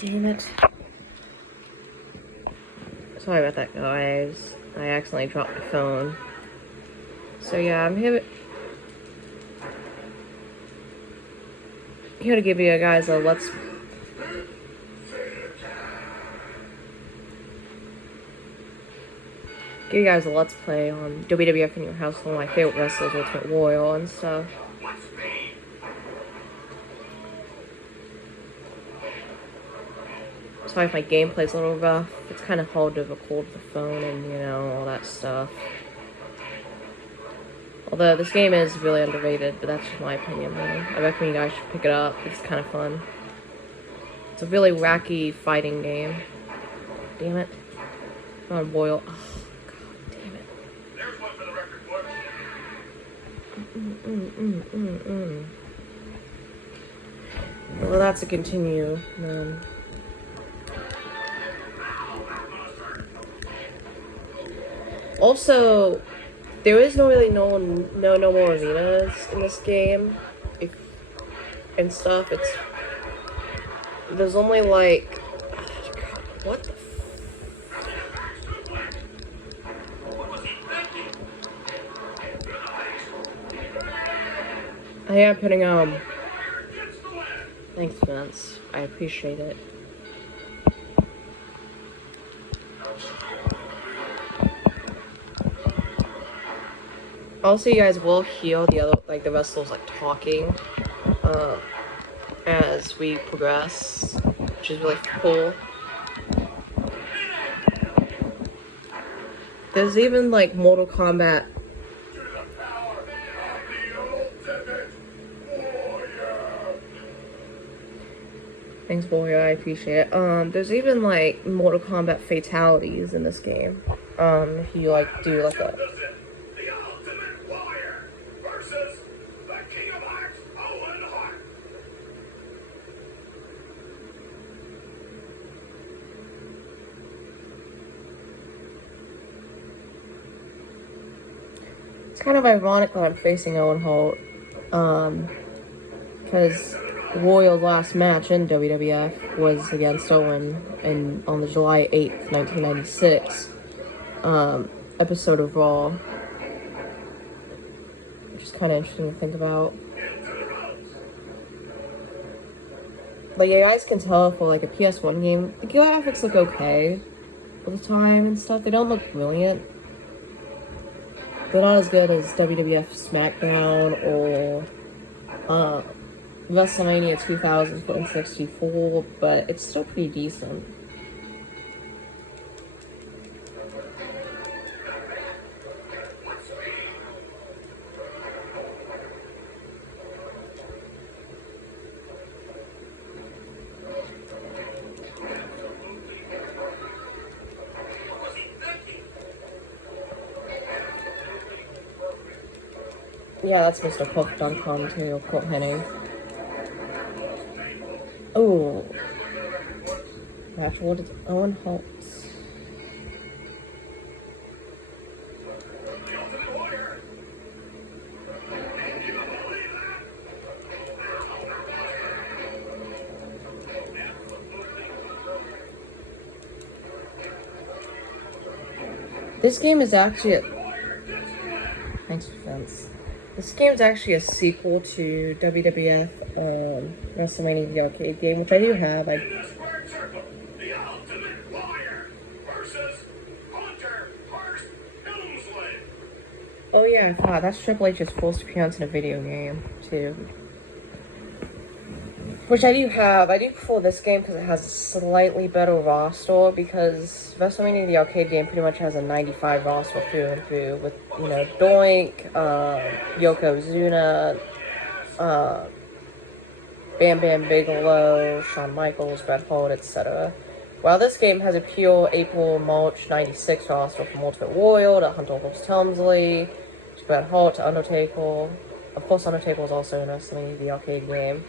Damn it. Sorry about that, guys. I accidentally dropped the phone. So yeah, I'm here to give you guys a let's play on WWF in your house, one of my favorite wrestlers, Ultimate Warrior and stuff. Sorry if my gameplay's a little rough. It's kind of hard to record the phone and, you know, all that stuff. Although this game is really underrated, but that's just my opinion, though. I recommend you guys should pick it up. It's kind of fun. It's a really wacky fighting game. Damn it. Come on, Boyle. Oh, god damn it. There's one for the record books. Well, that's a continue, then. Also, there is no more arenas in this game, and stuff. There's only like, what the I am putting thanks, Vince. I appreciate it. Also, you guys will hear the wrestlers like talking as we progress, which is really cool. There's even like Mortal Kombat. Thanks, Warrior. I appreciate it. There's even like Mortal Kombat fatalities in this game. If you like do like a It's kind of ironic that I'm facing Owen Holt, because Royal's last match in WWF was against Owen on the July 8th, 1996 episode of Raw, which is kind of interesting to think about. Like, you guys can tell for like a PS1 game, the graphics look okay for the time and stuff. They don't look brilliant. They're not as good as WWF SmackDown or WrestleMania 2000 for N64, but it's still pretty decent. Yeah, that's Mr. Cook Duncon too, Cook Henning. Oh. Actually, what is Owen Holtz? This game is actually thanks for Vince. This game is actually a sequel to WWF WrestleMania the arcade game, which I do have. Oh yeah, I thought that's Triple H's first appearance in a video game too. Which I do have. I do prefer this game because it has a slightly better roster, because WrestleMania the arcade game pretty much has a 95 roster through and through with, you know, Doink, Yokozuna, Bam Bam Bigelow, Shawn Michaels, Bret Hart, etc. While this game has a pure April-March 96 roster from Ultimate Warrior to Hunter Hearst Helmsley, to Bret Hart to Undertaker. Of course, Undertaker was also in WrestleMania the arcade game.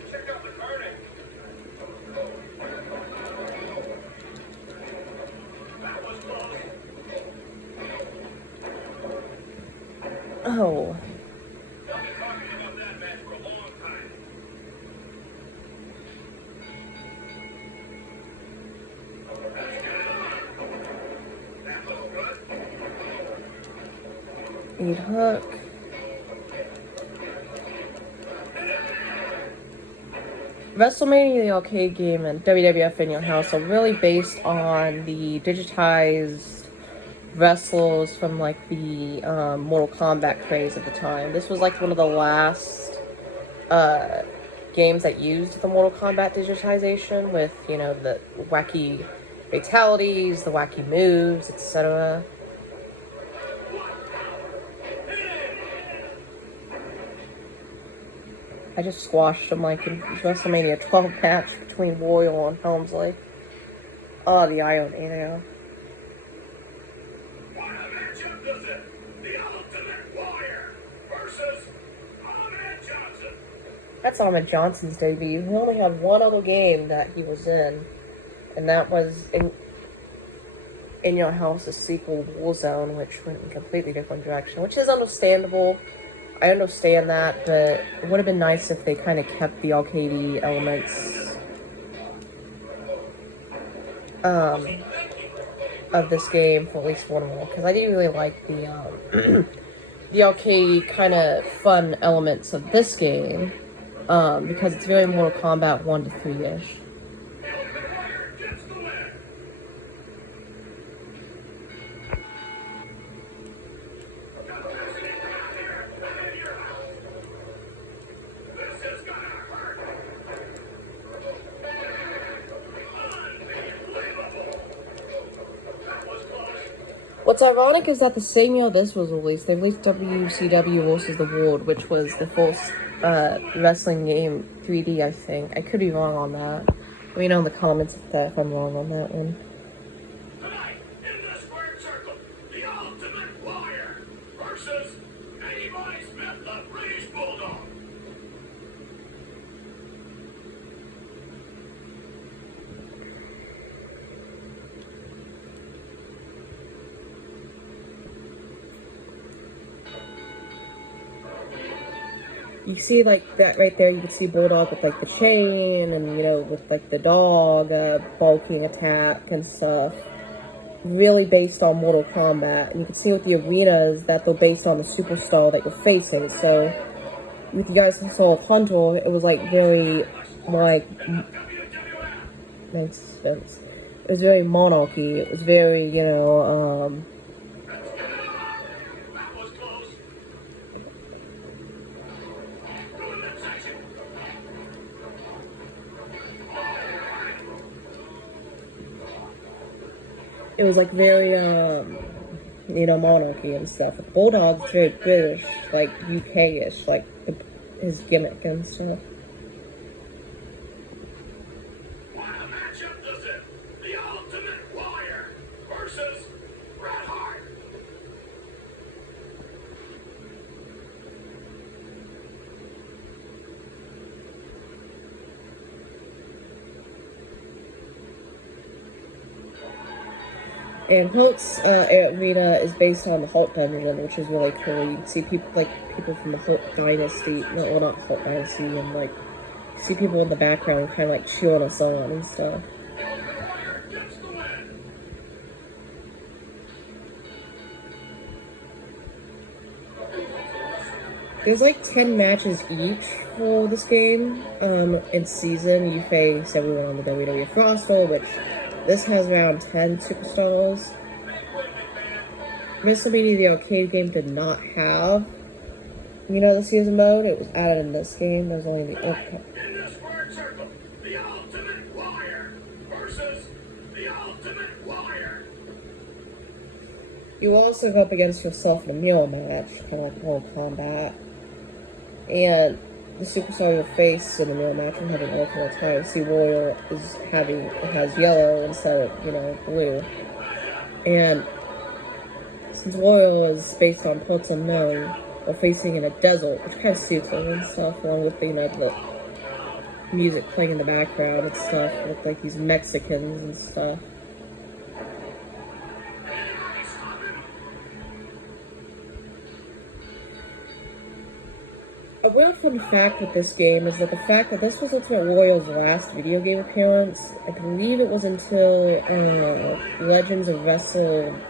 Oh. Eat Hook. WrestleMania, the arcade game, and WWF in Your House are really based on the digitized wrestlers from like the Mortal Kombat craze at the time. This was like one of the last games that used the Mortal Kombat digitization with, you know, the wacky fatalities, the wacky moves, etc. I just squashed him like in WrestleMania 12 match between Royal and Helmsley. Oh, the Iron Area. That's Ahmed Johnson's debut. He only had one other game that he was in, and that was in Your House's sequel, Warzone, which went in a completely different direction, which is understandable. I understand that, but it would have been nice if they kind of kept the arcadey elements of this game for at least one more, because I do really like the the arcade kind of fun elements of this game, because it's very Mortal Kombat 1 to 3-ish. What's ironic is that the same year this was released, they released WCW vs. The World, which was the first wrestling game 3D, I think. I could be wrong on that. Let me know in the comments if I'm wrong on that one. Tonight, in the squared circle, the Ultimate Warrior versus Levi Smith, the British Bulldog. You see, like, that right there, you can see Bulldog with, like, the chain, and, you know, with, like, the dog, bulking attack and stuff. Really based on Mortal Kombat. And you can see with the arenas that they're based on the superstar that you're facing. So, with you guys saw of Hunter, it was, like, very, like, nice suspense. It was very monarchy. It was very, you know, it was like very, you know, monarchy and stuff. With Bulldog's very British, like UK-ish, like his gimmick and stuff. What a matchup this is! The Ultimate Warrior versus Bret Hart. And Hulk's arena is based on the Hulk dungeon, which is really cool. You can see people from the Hulk Dynasty, not Hulk Dynasty, and like see people in the background kind of like cheering us on and stuff. There's like 10 matches each for this game. In season, you face everyone on the WWF roster, which this has around 10 superstars. WrestleMania, the arcade game, did not have, you know, the season mode. It was added in this game. There's only the In the squared circle, the Ultimate Warrior versus the Ultimate Warrior. You also go up against yourself in a mirror match, kind of like Mortal Kombat. And the superstar you'll face in the mirror match will have an alternate attire. See, Warrior has yellow instead of, you know, blue. And since Warrior is based on parts unknown, we're facing in a desert, which kind of suits them and stuff, along with, you know, the music playing in the background and stuff, with like these Mexicans and stuff. real fun fact with this game is that the fact that this was Ultimate Warrior's last video game appearance, I believe it was until Legends of Wrestling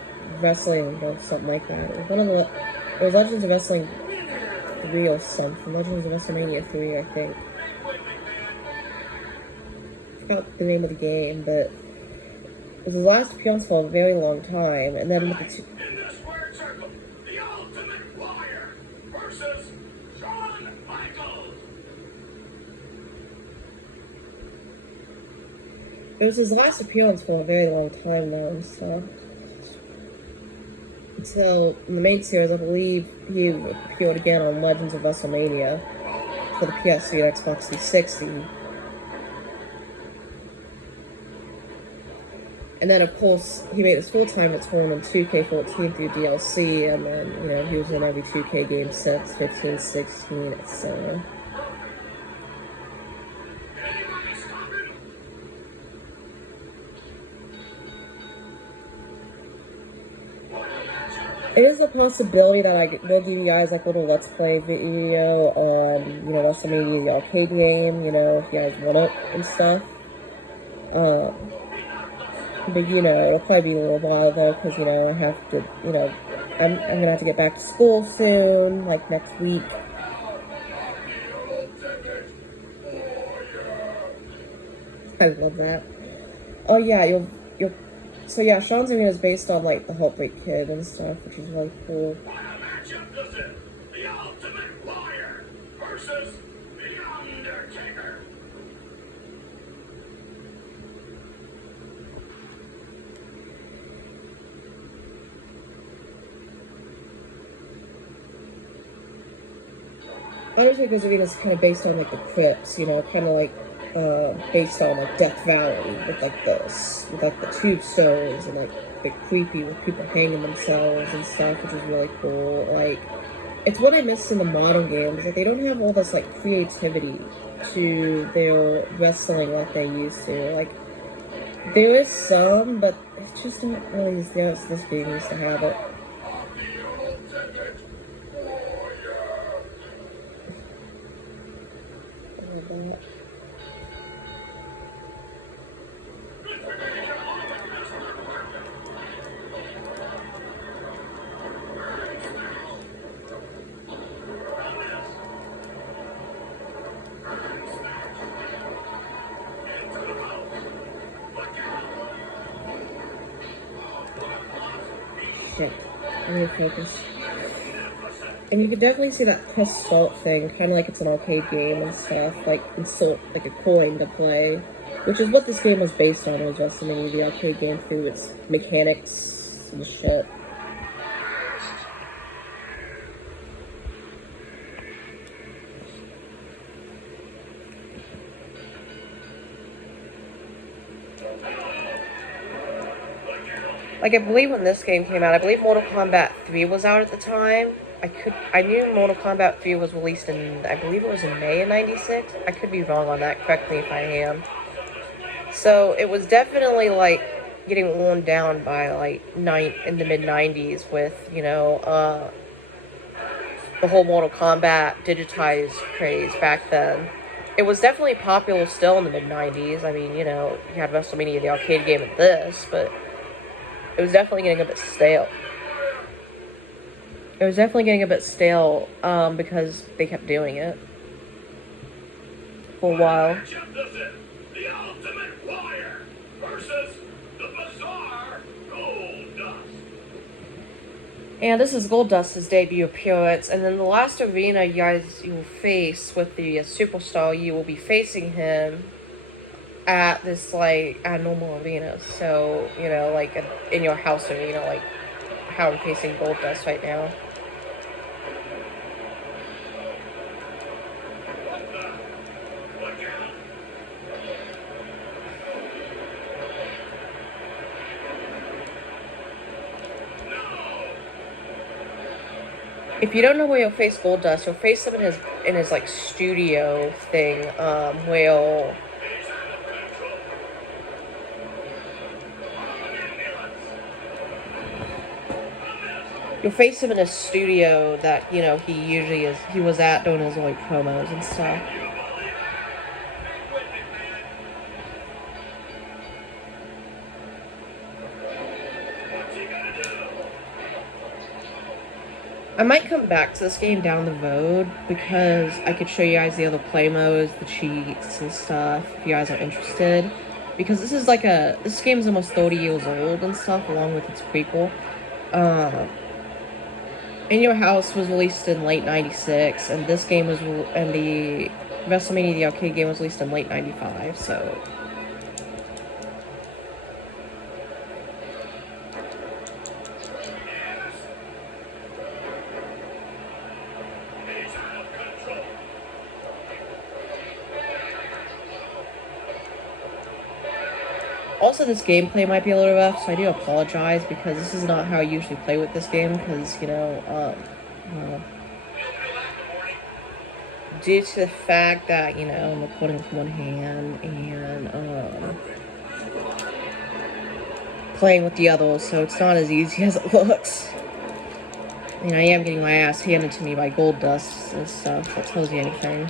or something like that. It was one of the, it was Legends of Wrestling 3 or something. Legends of WrestleMania 3, I think. I forgot the name of the game, but it was his last appearance for a very long time, and then with the two... In the squared circle, the Ultimate Warrior versus Shawn Michaels. It was his last appearance for a very long time now and stuff. Until in the main series, I believe he appeared again on Legends of WrestleMania for the PS3 and Xbox 360. And then, of course, he made his full-time return in 2K14 through DLC, and then, you know, he was in every 2K game since, 15, 16, etc. It is a possibility that I will give you guys like a little Let's Play video on, you know, WrestleMania, the arcade game, you know, if you guys want it and stuff. But, you know, it'll probably be a little while, though, because, you know, I have to, you know, I'm gonna have to get back to school soon, like, next week. I love that. Oh, yeah, so, yeah, Sean's Arena is based on, like, the Heartbreak Kid and stuff, which is really cool. What a matchup this is! The Ultimate Warrior versus The Undertaker. Undertaker's Arena is kind of based on, like, the crypts, you know, kind of like, based on, like, Death Valley, with, like, the tombstones, and, like, creepy with people hanging themselves and stuff, which is really cool. Like, it's what I miss in the modern games, that they don't have all this, like, creativity to their wrestling like they used to. Like, there is some, but it's just not really as good as this game used to have it. Shit, I need to focus. And you can definitely see that press salt thing, kind of like it's an arcade game and stuff, like insult, like a coin to play, which is what this game was based on. It was WrestleMania, the arcade game, through its mechanics and shit. Like, I believe when this game came out, I believe Mortal Kombat 3 was out at the time. I knew Mortal Kombat 3 was released in, I believe it was in May of 96. I could be wrong on that, correct me if I am. So, it was definitely, like, getting worn down by, like, in the mid-90s with, you know, the whole Mortal Kombat digitized craze back then. It was definitely popular still in the mid-90s. I mean, you know, you had WrestleMania, the arcade game, and this, but it was definitely getting a bit stale. It was definitely getting a bit stale, because they kept doing it for a while. The Ultimate Warrior versus the bizarre Goldust. And this is Goldust's debut appearance, and then the last arena you will face with the superstar, you will be facing him at this, like, at a normal arena. So, you know, like, in your house arena, like how I'm facing Goldust right now. If you don't know where you'll face Goldust, you'll face him in his like studio thing, where You'll face him in a studio that, you know, he was at doing his like promos and stuff. I might come back to this game down the road because I could show you guys the other play modes, the cheats and stuff if you guys are interested. Because this game is almost 30 years old and stuff, along with its prequel. In Your House was released in late '96, and this game was and the WrestleMania the arcade game was released in late '95. So. Also, this gameplay might be a little rough, so I do apologize because this is not how I usually play with this game. Because due to the fact that I'm recording with one hand and playing with the other, so it's not as easy as it looks. I am getting my ass handed to me by Gold Dust and stuff. If that tells you anything.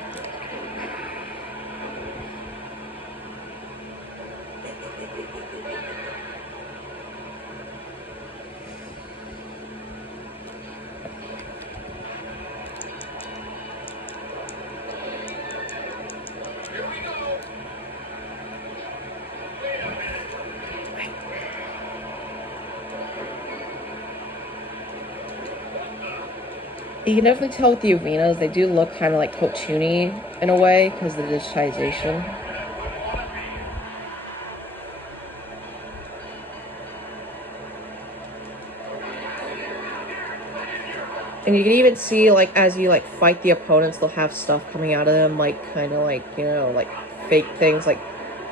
You can definitely tell with the arenas, they do look kind of like cartoony in a way because of the digitization. And you can even see, like, as you, like, fight the opponents, they'll have stuff coming out of them, like, kind of like, like, fake things, like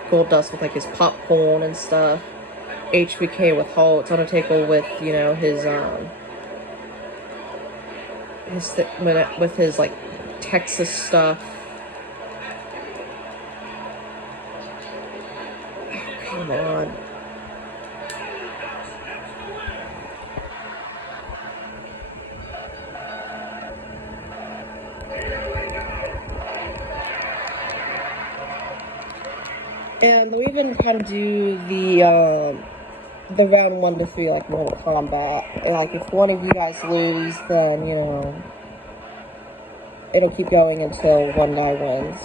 Gold Dust with, like, his popcorn and stuff. HBK with Hulk, Undertaker with, with his like Texas stuff. Oh, come on. And they'll even kind of do the round 1 to 3 like Mortal Kombat. And, like, if one of you guys lose, then it'll keep going until one guy wins.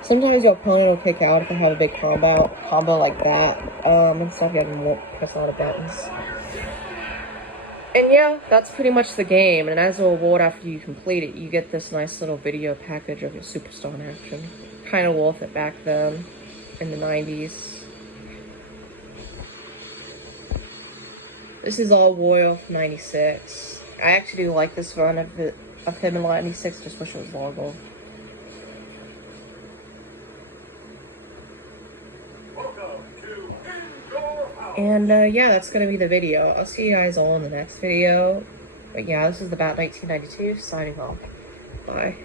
Sometimes your opponent will kick out if they have a big combo like that. And stuff, you have to press a lot of buttons. And yeah, that's pretty much the game. And as a reward after you complete it, you get this nice little video package of your superstar in action. Kind of worth it back then, in the 90s. This is all Royal from 96. I actually do like this run of him in 96, just wish it was longer. And yeah, that's gonna be the video. I'll see you guys all in the next video. But yeah, this is about 1992, signing off. Bye.